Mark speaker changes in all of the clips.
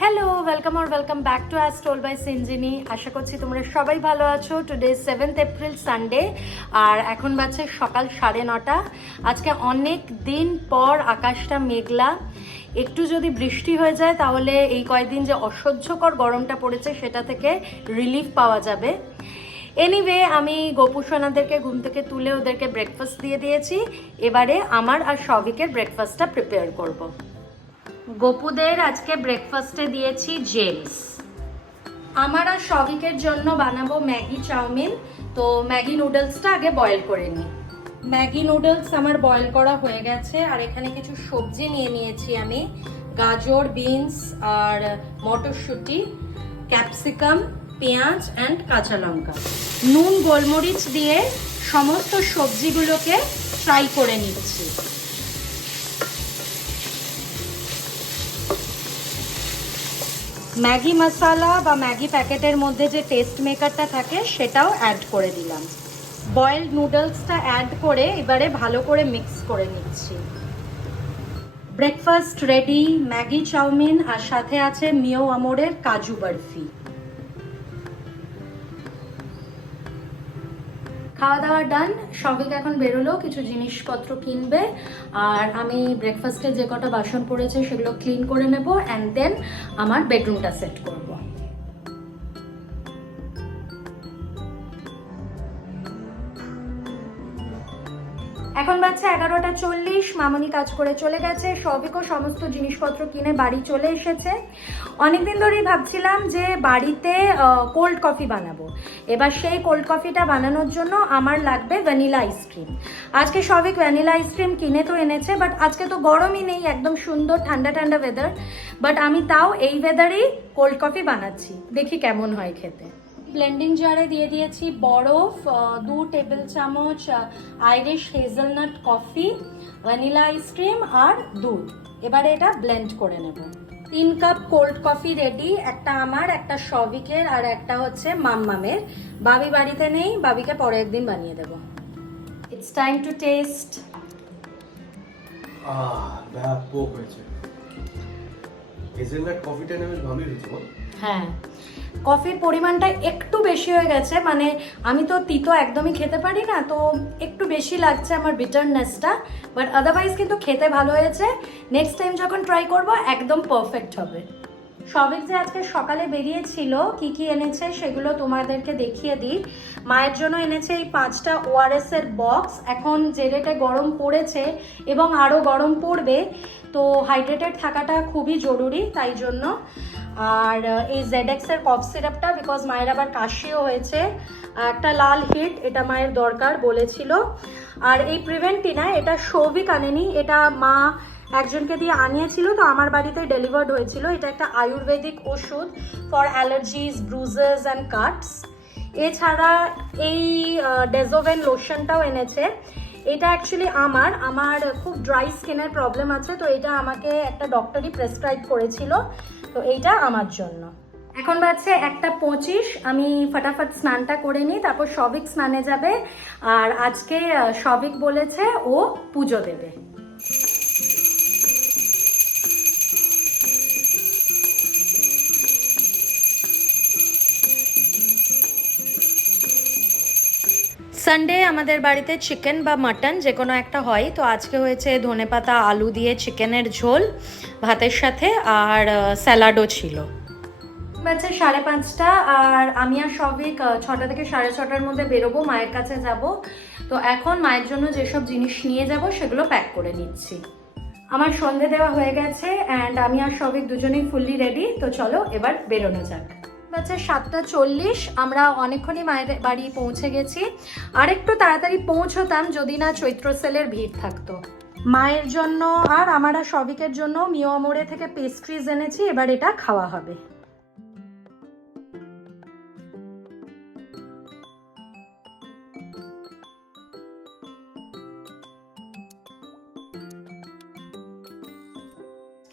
Speaker 1: Welcome R welcome back to Astrol by Sinjini আশা করছি তোমরা সবাই ভালো আছো। টুডে সেভেন্থ এপ্রিল সানডে আর এখন বাজছে সকাল সাড়ে নটা। আজকে অনেক দিন পর আকাশটা মেঘলা। একটু যদি বৃষ্টি হয়ে যায়, তাহলে এই কয়েকদিন যে অসহ্যকর গরমটা পড়েছে, সেটা থেকে রিলিফ পাওয়া যাবে। এনিওয়ে আমি গোপুসোনাদেরকে ঘুম থেকে তুলে ওদেরকে ব্রেকফাস্ট দিয়ে দিয়েছি। এবারে আমার আর সবিকের ব্রেকফাস্টটা প্রিপেয়ার করব। গোপুদের আজকে ব্রেকফাস্টে দিয়েছি জেমস আমার আর সবিকের জন্য বানাবো ম্যাগি চাউমিন। তো ম্যাগি নুডলসটা আগে বয়েল করে নিই ম্যাগি নুডলস আমার বয়েল করা হয়ে গেছে, আর এখানে কিছু সবজি নিয়ে নিয়েছি আমি। গাজর বিনস আর মটরশুঁটি ক্যাপসিকাম পেঁয়াজ অ্যান্ড কাঁচা লঙ্কা। নুন, গোলমরিচ দিয়ে সমস্ত সবজিগুলোকে ফ্রাই করে নিচ্ছি। ম্যাগি মশলা বা ম্যাগি প্যাকেটের মধ্যে যে টেস্ট মেকারটা থাকে, সেটাও অ্যাড করে দিলাম। বয়েলড নুডলসটা অ্যাড করে এবারে ভালো করে মিক্স করে নিচ্ছি। ব্রেকফাস্ট রেডি ম্যাগি চাউমিন, আর সাথে আছে মিও আমরের কাজু বরফি। খাওয়া দাওয়া ডান সবিক এখন বেরোলো, কিছু জিনিসপত্র কিনবে, আর আমি ব্রেকফাস্টে যে কটা বাসন পড়েছে সেগুলো ক্লিন করে নেব অ্যান্ড দেন আমার বেডরুমটা সেট করব। এখন বাচ্চা এগারোটা চল্লিশ, মামনি কাজ করে চলে গেছে সবিকও সমস্ত জিনিসপত্র কিনে বাড়ি চলে এসেছে। অনেকদিন ধরেই ভাবছিলাম যে বাড়িতে কোল্ড কফি বানাবো। এবার সেই কোল্ড কফিটা বানানোর জন্য আমার লাগবে ভ্যানিলা আইসক্রিম আজকে সবিক ভ্যানিলা আইসক্রিম কিনে তো এনেছে বাট আজকে তো গরমই নেই, একদম সুন্দর, ঠান্ডা ঠান্ডা ওয়েদার বাট আমি তাও এই ওয়েদারেই কোল্ড কফি বানাচ্ছি। দেখি কেমন হয় খেতে। ব্লেন্ডিং জারে দিয়ে দিয়েছি বরফ দু টেবিল চামচ Irish hazelnut coffee vanilla ice cream আর দুধ। এবারে এটা ব্লেন্ড করে নেব। তিন কাপ কোল্ড কফি রেডি একটা আমার, একটা সবিকের আর একটা হচ্ছে মাম্মামের। বাবি বাড়িতে নেই, বাবিকে পরে একদিন বানিয়ে দেবো। It's time to taste
Speaker 2: ah, ব্যাপক হয়েছে। হেজেলনাট নেমে ভালোই হয়েছে
Speaker 1: হ্যাঁ। কফির পরিমাণটা একটু বেশি হয়ে গেছে মানে আমি তো তিতো একদমই খেতে পারি না, তো একটু বেশি লাগছে আমার বিটারনেসটা বাট আদারওয়াইজ কিন্তু খেতে ভালো হয়েছে। নেক্সট টাইম যখন ট্রাই করব, একদম পারফেক্ট হবে। সবিক যে আজকে সকালে বেরিয়েছিল, কি কি এনেছে সেগুলো তোমাদেরকে দেখিয়ে দিই। মায়ের জন্য এনেছে এই পাঁচটা ওআরএস এর বক্স এখন যে রেটে গরম পড়েছে এবং আরও গরম পড়বে, তো হাইড্রেটেড থাকাটা খুবই জরুরি তাই জন্য। আর এই জেডএক্স এর কফ সিরাপটা বিকজ মায়ের আবার কাশিও হয়েছে। একটা লাল হিট, এটা মায়ের দরকার বলেছিল। আর এই প্রিভেন্টিনা এটা সৌভিক আনেনি, এটা মা একজনকে দিয়ে আনিয়েছিল, তো আমার বাড়িতে ডেলিভার্ড হয়েছিল। এটা একটা আয়ুর্বেদিক ওষুধ for allergies bruises and cuts এছাড়া এই ডেজোভেন লোশনটাও এনেছে। এটা অ্যাকচুয়ালি আমার আমার খুব ড্রাই স্কিনের প্রবলেম আছে, তো এটা আমাকে একটা ডক্টরই প্রেসক্রাইব করেছিল। তো এইটা আমার জন্য। এখন বাজছে একটা পঁচিশ, আমি ফটাফট স্নানটা করে নিই, তারপর সবিক স্নানে যাবে। আর আজকে সবিক বলেছে ও পুজো দেবে। সানডে আমাদের বাড়িতে চিকেন বা মাটন যে কোনো একটা হয়। তো আজকে হয়েছে ধনেপাতা আলু দিয়ে চিকেনের ঝোল ভাতের সাথে আর স্যালাডও ছিল। বাজে সাড়ে পাঁচটা আর আমি আর আহ, ছটা থেকে সাড়ে ছটার মধ্যে বেরোবো মায়ের কাছে যাব। তো এখন মায়ের জন্য যেসব জিনিস নিয়ে যাব সেগুলো প্যাক করে নিচ্ছি। আমার সন্ধে দেওয়া হয়ে গেছে অ্যান্ড আমি আর সবিক দুজনেই ফুললি রেডি তো চলো এবার বেরোনো যাক। বাচ্চা সাতটা চল্লিশ, আমরা অনেকক্ষণই মায়ের বাড়ি পৌঁছে গেছি। আর একটু তাড়াতাড়ি পৌঁছতাম যদি না চৈত্র সেলের ভিড় থাকতো। মায়ের জন্য আর আমার সবিকের জন্য মিও মোড়ে থেকে পেস্ট্রিজ এনেছি, এবার এটা খাওয়া হবে।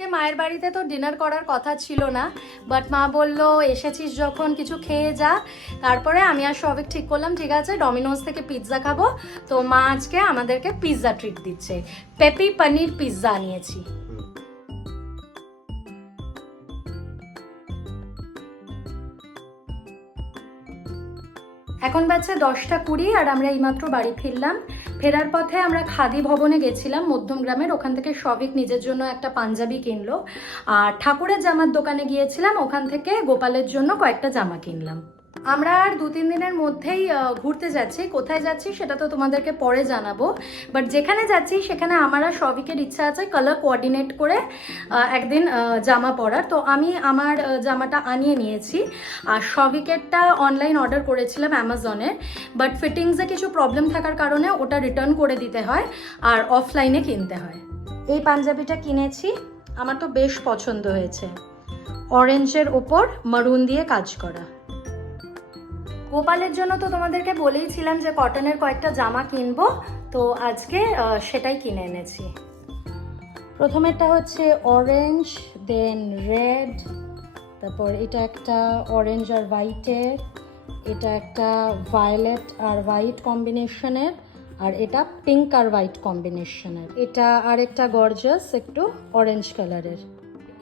Speaker 1: মায়ের বাড়িতে তো ডিনার করার কথা ছিল না বাট মা বলল, এসেছিস যখন, কিছু খেয়ে যা। তারপরে আমি আর সবিক ঠিক করলাম, ঠিক আছে ডমিনোজ থেকে পিৎজা খাব। তো মা আজকে আমাদেরকে পিৎজা ট্রিট দিচ্ছে। পেপি পনির পিৎজা আনিয়েছি। এখন বাজছে দশটা কুড়ি আর আমরা এইমাত্র বাড়ি ফিরলাম। ফেরার পথে আমরা খাদি ভবনে গেছিলাম, মধ্যম গ্রামের। ওখান থেকে সবিক নিজের জন্য একটা পাঞ্জাবি কিনলো। আর ঠাকুরের জামার দোকানে গিয়েছিলাম, ওখান থেকে গোপালের জন্য কয়েকটা জামা কিনলাম। আমরা আর দু তিন দিনের মধ্যেই ঘুরতে যাচ্ছি। কোথায় যাচ্ছি সেটা তো তোমাদেরকে পরে জানাব। বাট যেখানে যাচ্ছি, সেখানে আমার আর সবিকের ইচ্ছা আছে কালার কোঅর্ডিনেট করে একদিন জামা পরার। তো আমি আমার জামাটা আনিয়ে নিয়েছি। আর সবিকেরটা অনলাইন অর্ডার করেছিলাম অ্যামাজনে বাট ফিটিংসে কিছু প্রবলেম থাকার কারণে ওটা রিটার্ন করে দিতে হয় আর অফলাইনে কিনতে হয়। এই পাঞ্জাবিটা কিনেছি। আমার তো বেশ পছন্দ হয়েছে। অরেঞ্জের ওপর মারুন দিয়ে কাজ করা। গোপালের জন্য তো তোমাদেরকে বলেইছিলাম যে কটনের কয়েকটা জামা কিনবো, তো আজকে সেটাই কিনে এনেছি। প্রথমেরটা হচ্ছে অরেঞ্জ দেন রেড তারপর এটা একটা অরেঞ্জ আর হোয়াইটের এটা একটা ভায়োলেট আর হোয়াইট কম্বিনেশনের আর এটা পিঙ্ক আর হোয়াইট কম্বিনেশনের এটা আর একটা গর্জাস একটু অরেঞ্জ কালারের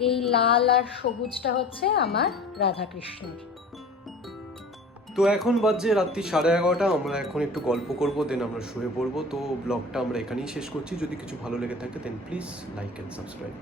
Speaker 1: এই লাল আর সবুজটা হচ্ছে আমার রাধাকৃষ্ণের।
Speaker 2: তো এখন বাজছে রাত্রি সাড়ে এগারোটা, আমরা এখন একটু গল্প করব দেন আমরা শুয়ে পড়ব। তো ব্লগটা আমরা এখানেই শেষ করছি। যদি কিছু ভালো লেগে থাকে then please like and subscribe